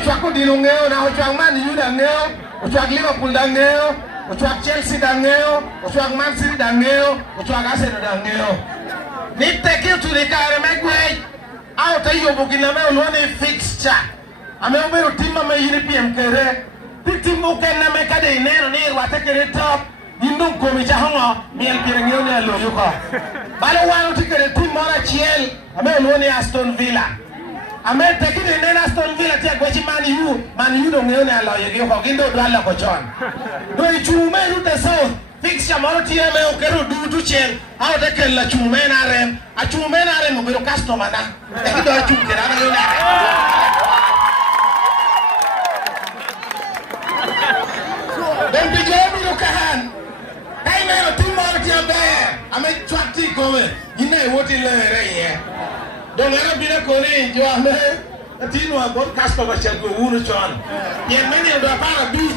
chwako dino ngeo na ochwang Man U da ngeo, ochwang Liverpool da ngeo, ochwang Chelsea da ngeo, ochwang Man City da ngeo, ochwang Arsenal da ngeo. Ni teki uturikare megwe. Au tayo bugina me ulone fixture. Ame ubero timma me yini PM kere. Timu ukena me kade inero ni wate kere top. Yindung komi chahongo miel kere ngeo ni alo yuko. Bale wano tikere timu mora chiel. Ame ulone Aston Villa. Ame teki ni nena Aston Villa tia kwechi Man U do ngeo ni alo yuko. Gindo dwala kochon. Do ichume rute south. Fixture moro tia me ukero dutu chiel. Au teke la chume na rem. A chume na rem ubero customer na. Teki do chume na ngeo na Then the game look ahead. Hey man, team out here there. I'm a tracty going. You know what you learn here. Don't ever be a Korean, you are a team of broadcast of a shell go wound on. Yet many of the power beast